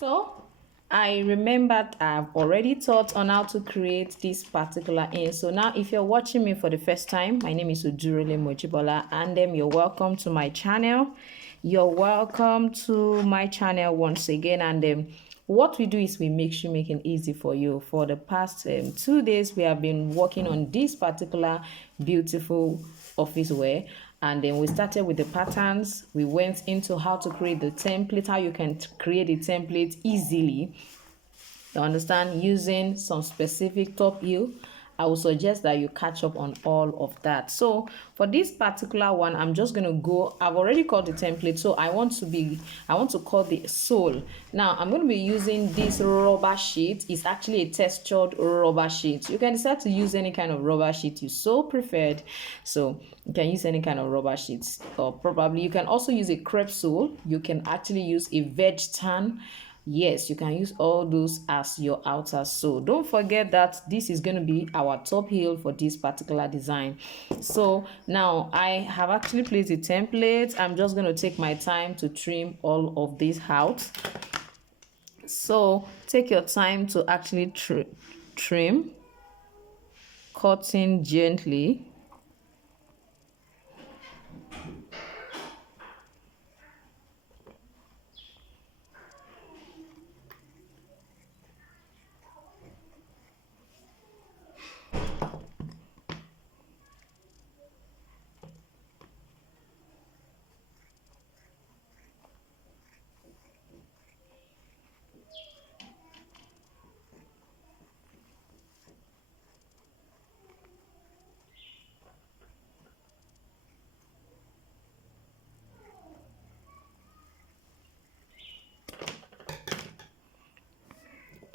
So I remembered I've already taught on how to create this particular in. So now if you're watching me for the first time, my name is Ujurele Mojibola, and you're welcome to my channel. You're welcome to my channel once again. And what we do is we make shoemaking easy for you. For the past 2 days, we have been working on this particular beautiful office wear. And then we started with the patterns. We went into how to create the template, how you can create a template easily. You understand? Using some specific top heel. I would suggest that you catch up on all of that. So for this particular one, I'm just going to go, I've already cut the template. So I want to cut the sole. Now I'm going to be using this rubber sheet. It's actually a textured rubber sheet. You can decide to use any kind of rubber sheet you so preferred. So you can use any kind of rubber sheets, or probably you can also use a crepe sole. You can actually use a veg tan. Yes, you can use all those as your outer sole. Don't forget that this is going to be our top heel for this particular design. So now I have actually placed a template. I'm just going to take my time to trim all of this out. So take your time to actually trim, cutting gently.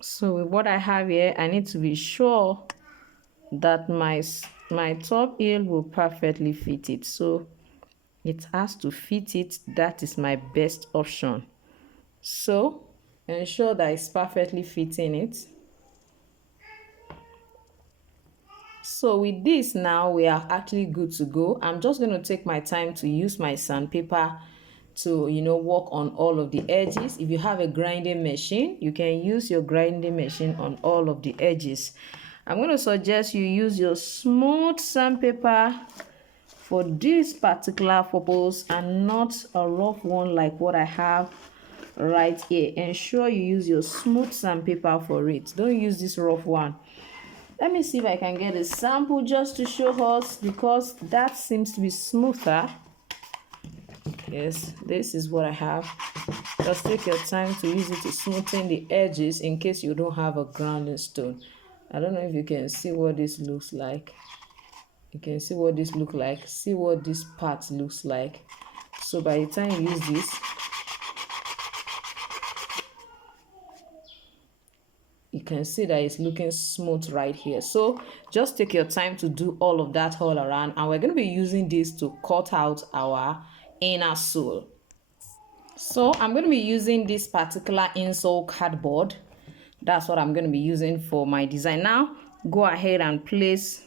So with what I have here, I need to be sure that my top heel will perfectly fit it. So it has to fit it. That is my best option. So ensure that it's perfectly fitting it. So with this now, we are actually good to go. I'm just going to take my time to use my sandpaper to work on all of the edges. If you have a grinding machine, you can use your grinding machine on all of the edges. I'm going to suggest you use your smooth sandpaper for this particular purpose and not a rough one like what I have right here. Ensure you use your smooth sandpaper for it. Don't use this rough one. Let me see if I can get a sample just to show us, because that seems to be smoother. Yes, this is what I have. Just take your time to use it to smoothen the edges in case you don't have a grounding stone. I don't know if you can see what this looks like. You can see what this looks like. See what this part looks like. So by the time you use this, you can see that it's looking smooth right here. So just take your time to do all of that all around, and we're going to be using this to cut out our inner sole. So I'm going to be using this particular insole cardboard. That's what I'm going to be using for my design. Now go ahead and place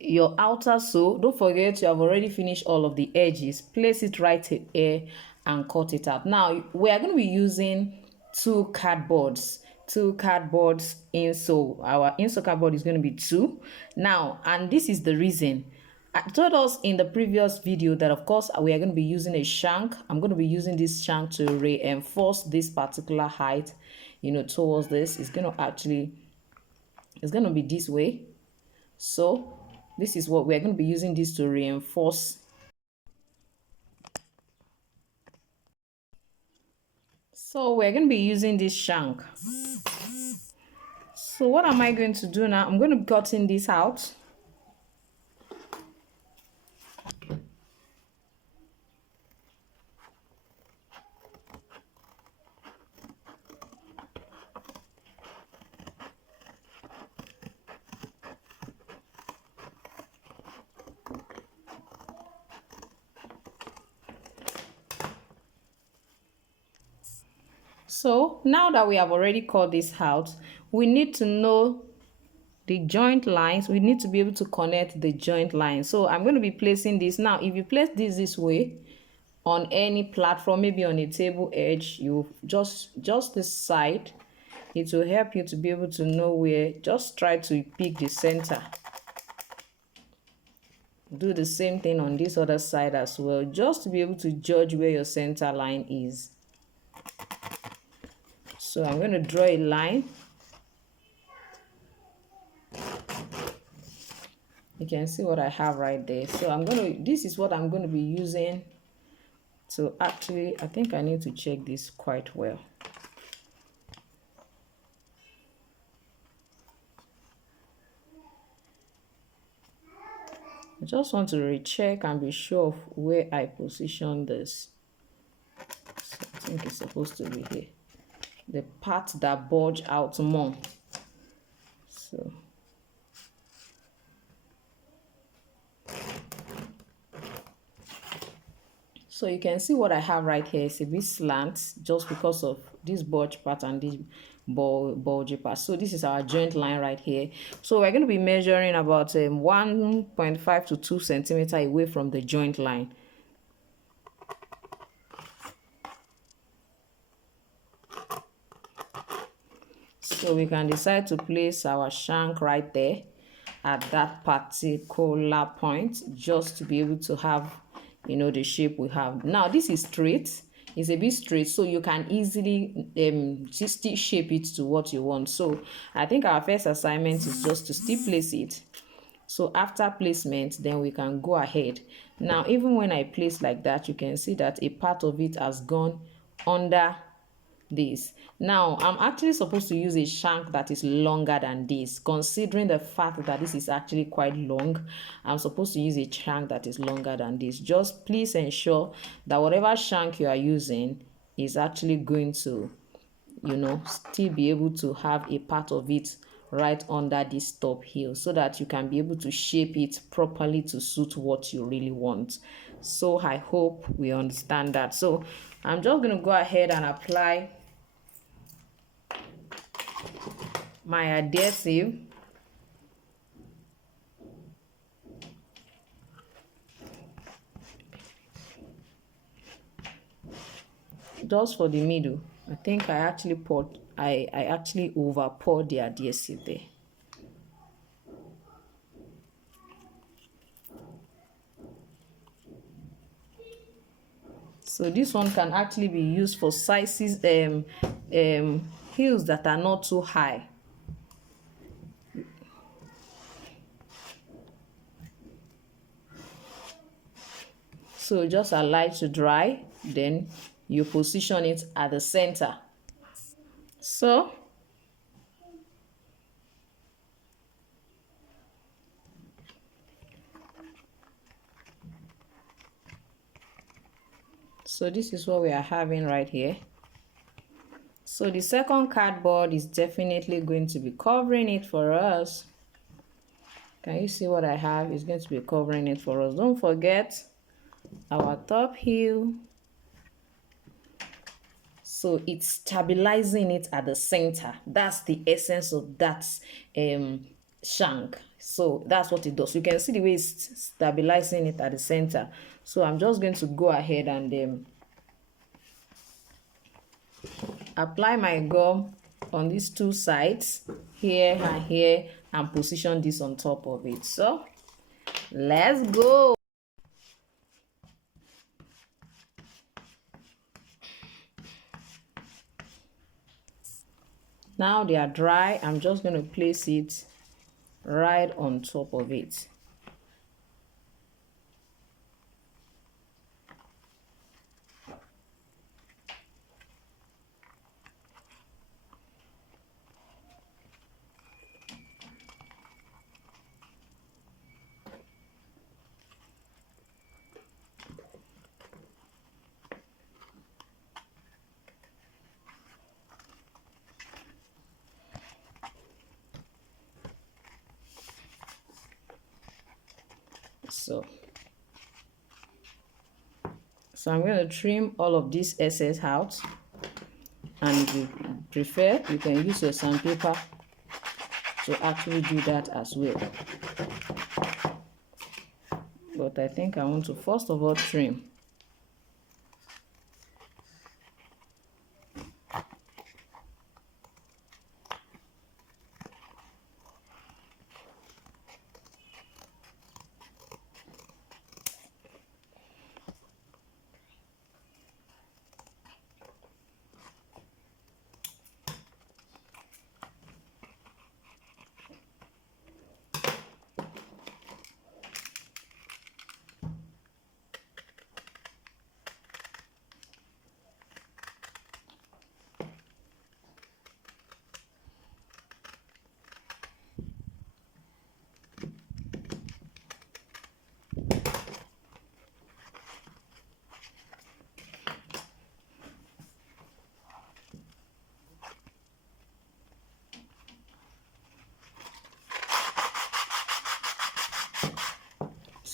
your outer sole. Don't forget you have already finished all of the edges. Place it right here and cut it out. Now we are going to be using two cardboards insole. Our insole cardboard is going to be 2 now, and this is the reason. I told us in the previous video that of course we are going to be using a shank. I'm going to be using this shank to reinforce this particular height towards this. It's going to be this way. So this is what we're going to be using this to reinforce. So we're going to be using this shank. So what am I going to do now? I'm going to cutting this out. So now that we have already cut this out, we need to know the joint lines. We need to be able to connect the joint lines. So I'm going to be placing this now. If you place this way, on any platform, maybe on a table edge, you just this side, it will help you to be able to know where. Just try to pick the center. Do the same thing on this other side as well, just to be able to judge where your center line is. So I'm going to draw a line. You can see what I have right there. So this is what I'm going to be using. So actually, I think I need to check this quite well. I just want to recheck and be sure of where I position this. So I think it's supposed to be here. The part that bulge out more. So you can see what I have right here is a bit slant just because of this bulge part and this bulgy part. So this is our joint line right here. So we're going to be measuring about 1.5 to 2 centimeters away from the joint line. So we can decide to place our shank right there at that particular point, just to be able to have, you know, the shape we have. Now this is straight, it's a bit straight, so you can easily just shape it to what you want. So I think our first assignment is just to still place it. So after placement, then we can go ahead. Now even when I place like that, you can see that a part of it has gone under this. Now I'm actually supposed to use a shank that is longer than this. Considering the fact that this is actually quite long, I'm supposed to use a shank that is longer than this. Just please ensure that whatever shank you are using is actually going to, you know, still be able to have a part of it right under this top heel, so that you can be able to shape it properly to suit what you really want. So I hope we understand that. So I'm just going to go ahead and apply my adhesive. Just for the middle. I think I actually over poured the adhesive there. So this one can actually be used for sizes heels that are not too high. So just allow it to dry, then you position it at the center. So this is what we are having right here. So the second cardboard is definitely going to be covering it for us. Can you see what I have? It's going to be covering it for us. Don't forget our top heel. So it's stabilizing it at the center. That's the essence of that shank. So that's what it does. You can see the way it's stabilizing it at the center. So I'm just going to go ahead and apply my gum on these two sides, here and here, and position this on top of it. So let's go. Now they are dry. I'm just going to place it right on top of it. So I'm going to trim all of this excess out, and if you prefer, you can use your sandpaper to actually do that as well. But I think I want to first of all trim.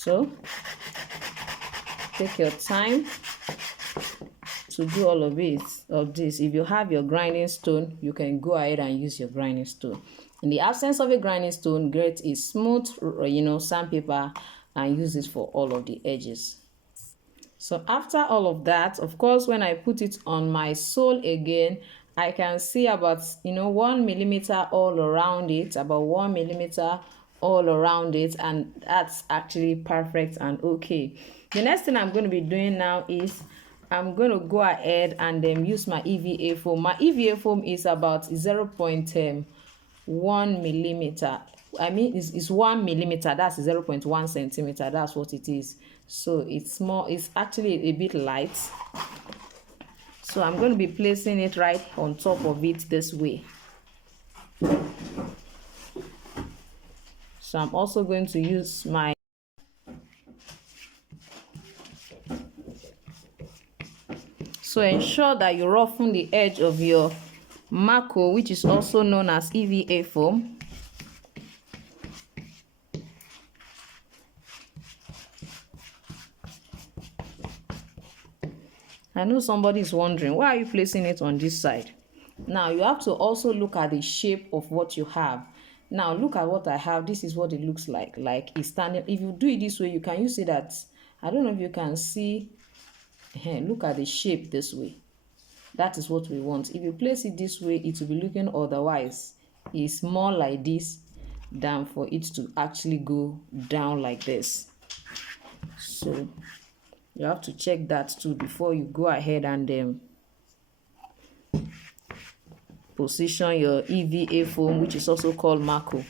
So take your time to do all of this. If you have your grinding stone, you can go ahead and use your grinding stone. In the absence of a grinding stone, get a smooth sandpaper and use it for all of the edges. So after all of that, of course, when I put it on my sole again, I can see about 1 millimeter all around it, about 1 millimeter all around it, and that's actually perfect and okay. The next thing I'm going to be doing now is I'm going to go ahead and then use my EVA foam. My EVA foam is about 0.1 millimeter. I mean, it's 1 millimeter. That's 0.1 centimeter. That's what it is. So it's actually a bit light. So I'm going to be placing it right on top of it this way. So I'm also going to use my So ensure that you roughen the edge of your Mako, which is also known as EVA foam. I know somebody is wondering, why are you placing it on this side? Now you have to also look at the shape of what you have. Now look at what I have. This is what it looks like it's standing. If you do it this way, you can see that. I don't know if you can see. Look at the shape this way. That is what we want. If you place it this way, it will be looking otherwise. It's more like this than for it to actually go down like this. So you have to check that too before you go ahead and position your EVA foam, which is also called Mako.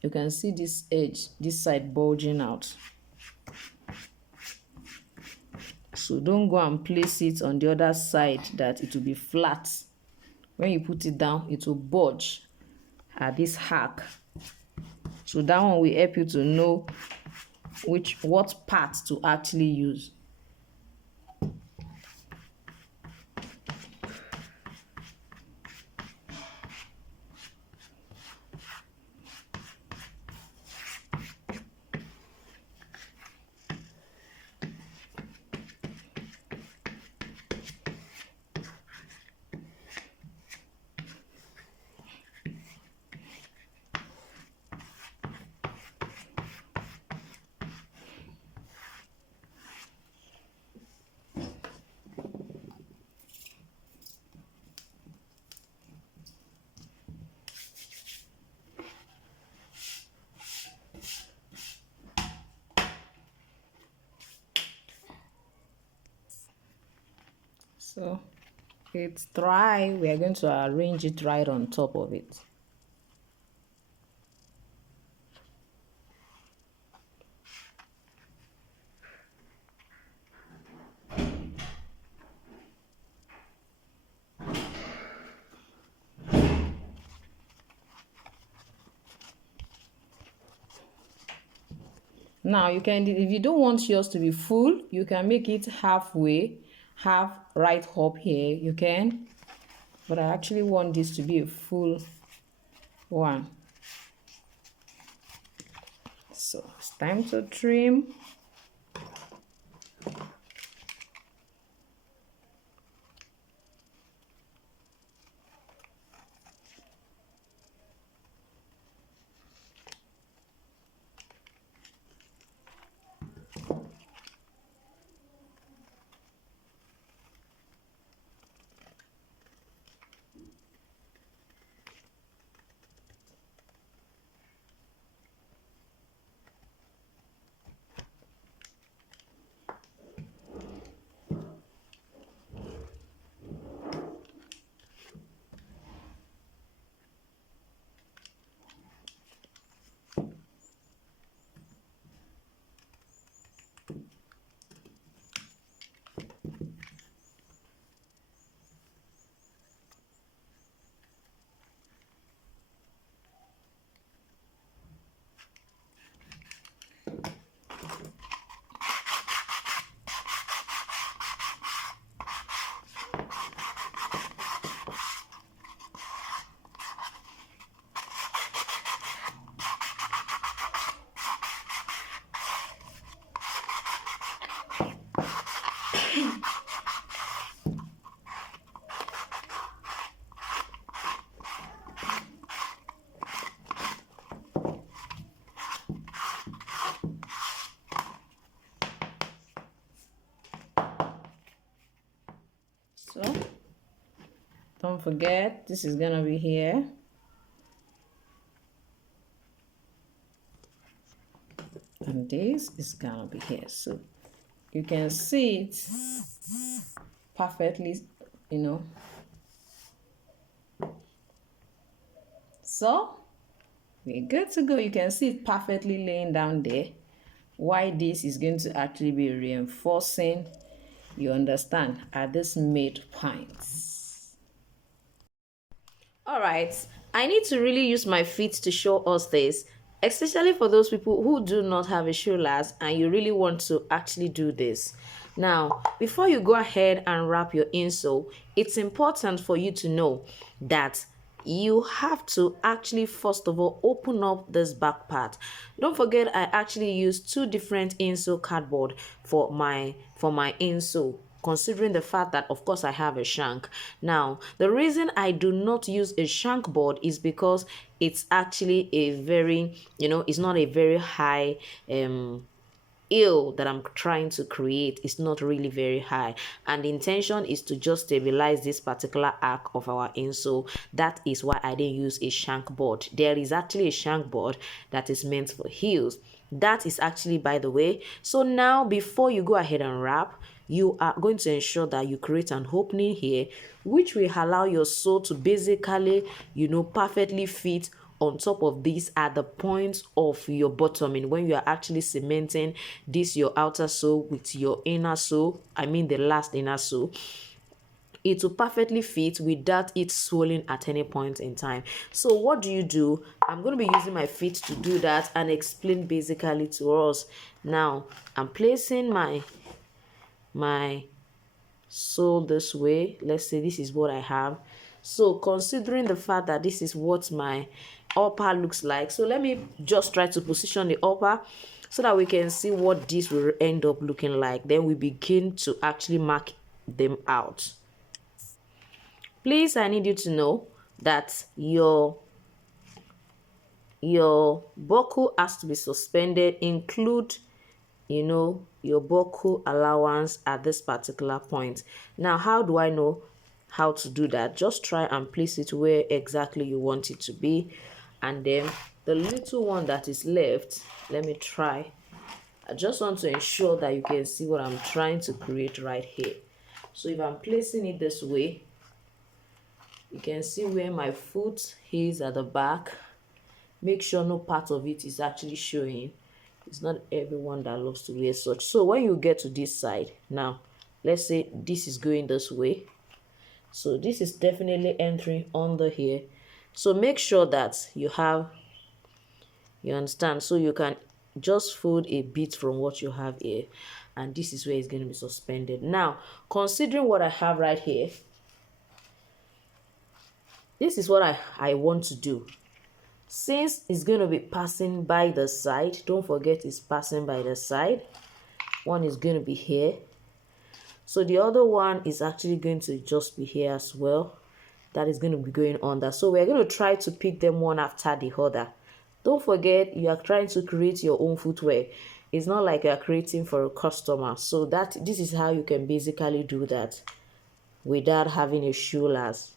You can see this edge, this side bulging out. So don't go and place it on the other side that it will be flat. When you put it down, it will bulge at this hack. So that one will help you to know what parts to actually use. So it's dry. We are going to arrange it right on top of it. Now you can, if you don't want yours to be full, you can make it halfway, half right up here. You can, but I actually want this to be a full one. So it's time to trim. So don't forget, this is gonna be here. And this is gonna be here. So you can see it perfectly, you know. So we're good to go. You can see it perfectly laying down there. Why this is going to actually be reinforcing, you understand, at this mid points. All right, I need to really use my feet to show us this, especially for those people who do not have a shoe last and you really want to actually do this. Now, before you go ahead and wrap your insole, it's important for you to know that you have to actually first of all open up this back part. Don't forget, I actually used two different insole cardboard for my insole, considering the fact that of course I have a shank. Now the reason I do not use a shank board is because it's actually a very, it's not a very high heel that I'm trying to create. Is not really very high, and the intention is to just stabilize this particular arc of our insole. That is why I didn't use a shank board. There is actually a shank board that is meant for heels. That is actually by the way. So now before you go ahead and wrap, you are going to ensure that you create an opening here, which will allow your sole to basically, perfectly fit on top of this at the point of your bottoming when you are actually cementing this your outer sole with your inner sole, I mean the last inner sole. It will perfectly fit without it swelling at any point in time. So what do? I'm going to be using my feet to do that and explain basically to us. Now I'm placing my sole this way. Let's say this is what I have. So considering the fact that this is what my upper looks like, so let me just try to position the upper so that we can see what this will end up looking like. Then we begin to actually mark them out. Please, I need you to know that your buckle has to be suspended. Include your buckle allowance at this particular point. Now, how do I know how to do that? Just try and place it where exactly you want it to be, and then the little one that is left, let me try. I just want to ensure that you can see what I'm trying to create right here. So if I'm placing it this way, you can see where my foot is at the back. Make sure no part of it is actually showing. It's not everyone that loves to wear such. So when you get to this side, now let's say this is going this way, so this is definitely entering under here. So make sure that you understand, so you can just fold a bit from what you have here, and this is where it's going to be suspended. Now considering what I have right here, this is what I want to do. Since it's going to be passing by the side, don't forget it's passing by the side. One is going to be here, so the other one is actually going to just be here as well. That is going to be going under. So we're going to try to pick them one after the other. Don't forget, you are trying to create your own footwear. It's not like you are creating for a customer. So this is how you can basically do that without having a shoe last.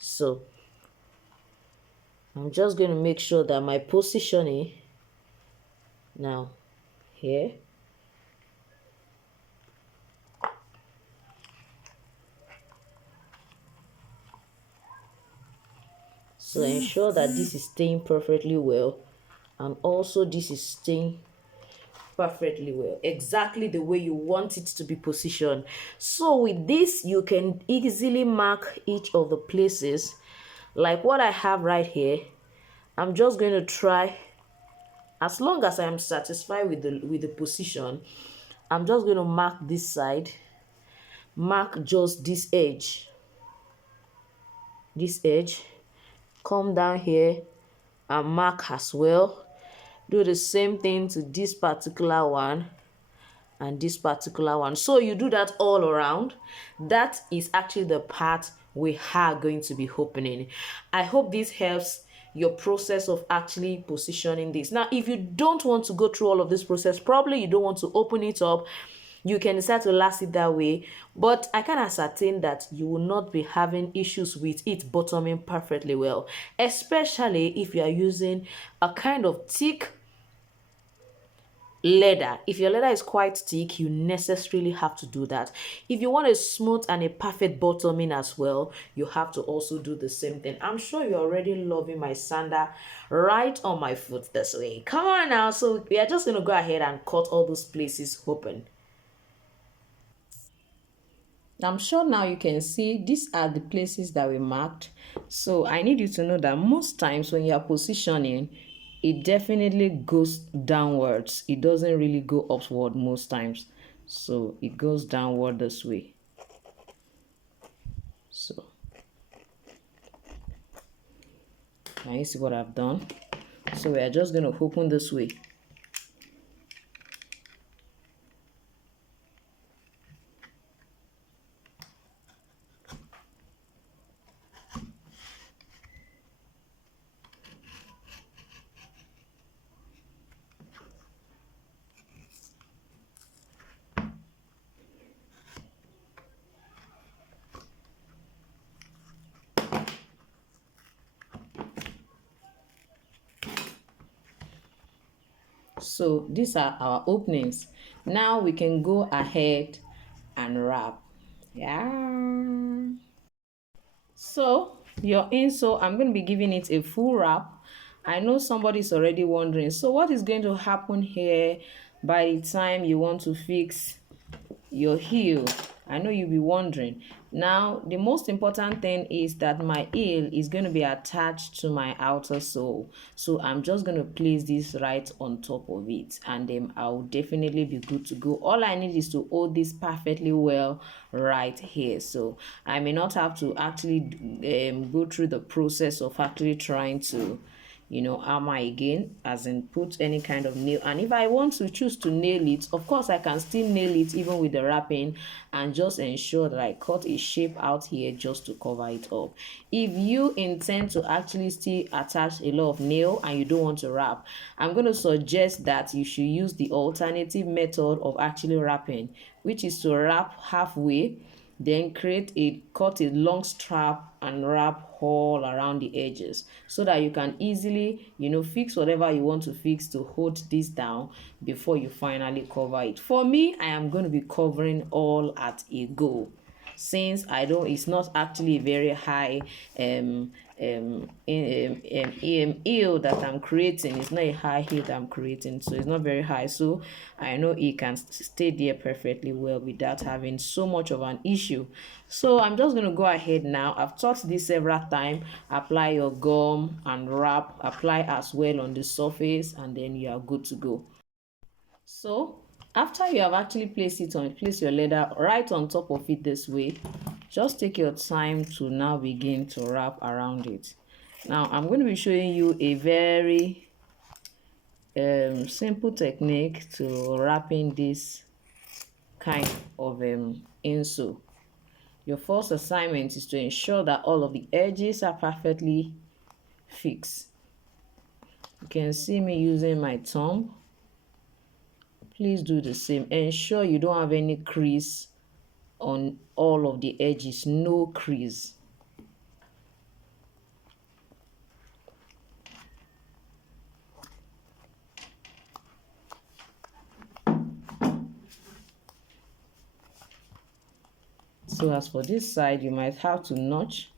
So I'm just going to make sure that my positioning now here, so ensure that this is staying perfectly well, and also this is staying perfectly well, exactly the way you want it to be positioned. So with this, you can easily mark each of the places like what I have right here. I'm just going to try, as long as I'm satisfied with the position, I'm just going to mark this side, mark just this edge, come down here and mark as well. Do the same thing to this particular one and this particular one. So you do that all around. That is actually the part we are going to be opening. I hope this helps your process of actually positioning this. Now, if you don't want to go through all of this process, probably you don't want to open it up, you can decide to last it that way, but I can ascertain that you will not be having issues with it bottoming perfectly well, especially if you are using a kind of thick leather. If your leather is quite thick, you necessarily have to do that. If you want a smooth and a perfect bottoming as well, you have to also do the same thing. I'm sure you're already loving my sandal right on my foot this way. Come on now. So we are just going to go ahead and cut all those places open. I'm sure now you can see these are the places that we marked. So I need you to know that most times when you are positioning, it definitely goes downwards. It doesn't really go upward most times. So it goes downward this way. So can you see what I've done? So we are just going to open this way. So these are our openings. Now we can go ahead and wrap. Yeah. So your insole, I'm going to be giving it a full wrap. I know somebody's already wondering, so what is going to happen here by the time you want to fix your heel? I know you'll be wondering. Now, the most important thing is that my heel is going to be attached to my outer sole. So I'm just going to place this right on top of it, and then I'll definitely be good to go. All I need is to hold this perfectly well right here. So I may not have to actually go through the process of actually trying to hammer again, as in put any kind of nail. And if I want to choose to nail it, of course I can still nail it even with the wrapping, and just ensure that I cut a shape out here just to cover it up. If you intend to actually still attach a lot of nail and you don't want to wrap, I'm going to suggest that you should use the alternative method of actually wrapping, which is to wrap halfway, then cut a long strap and wrap all around the edges, so that you can easily fix whatever you want to fix to hold this down before you finally cover it. For me, I am going to be covering all at a go, since it's not actually a very high heel that I'm creating. It's not a high heel that I'm creating, so it's not very high, so I know it can stay there perfectly well without having so much of an issue. So I'm just going to go ahead now. I've taught this several times. Apply your gum and wrap, apply as well on the surface, and then you are good to go. So after you have actually place your leather right on top of it this way, just take your time to now begin to wrap around it. Now I'm going to be showing you a very simple technique to wrapping this kind of insole. Your first assignment is to ensure that all of the edges are perfectly fixed. You can see me using my thumb. Please do the same. Ensure you don't have any crease on all of the edges, no crease. So as for this side, you might have to notch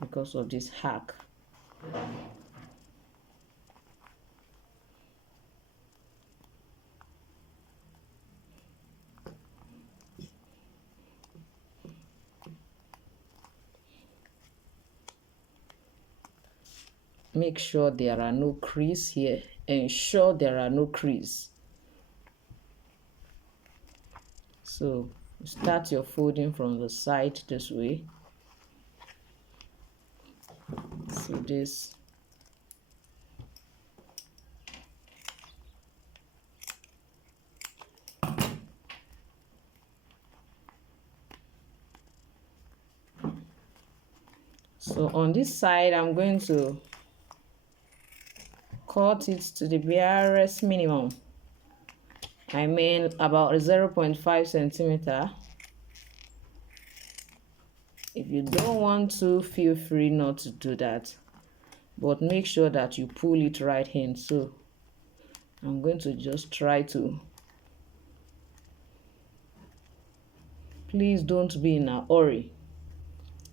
because of this hack. Make sure there are no crease here. Ensure there are no crease. So start your folding from the side this way. So this. So on this side, I'm going to cut it to the barest minimum. I mean about 0.5 centimeter. If you don't want to, feel free not to do that, but make sure that you pull it right in. So I'm going to just try to, please don't be in a hurry.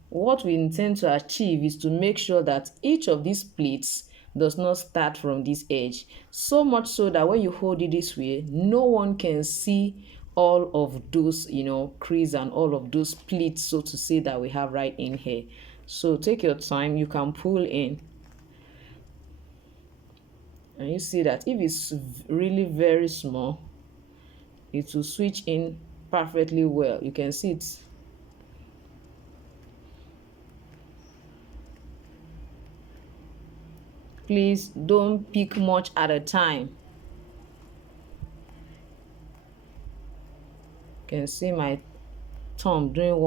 What we intend to achieve is to make sure that each of these pleats does not start from this edge, so much so that when you hold it this way, no one can see all of those, crease and all of those pleats, so to say, that we have right in here. So take your time, you can pull in, and you see that if it's really very small, it will switch in perfectly well. You can see it. Please don't pick much at a time. You can see my thumb doing what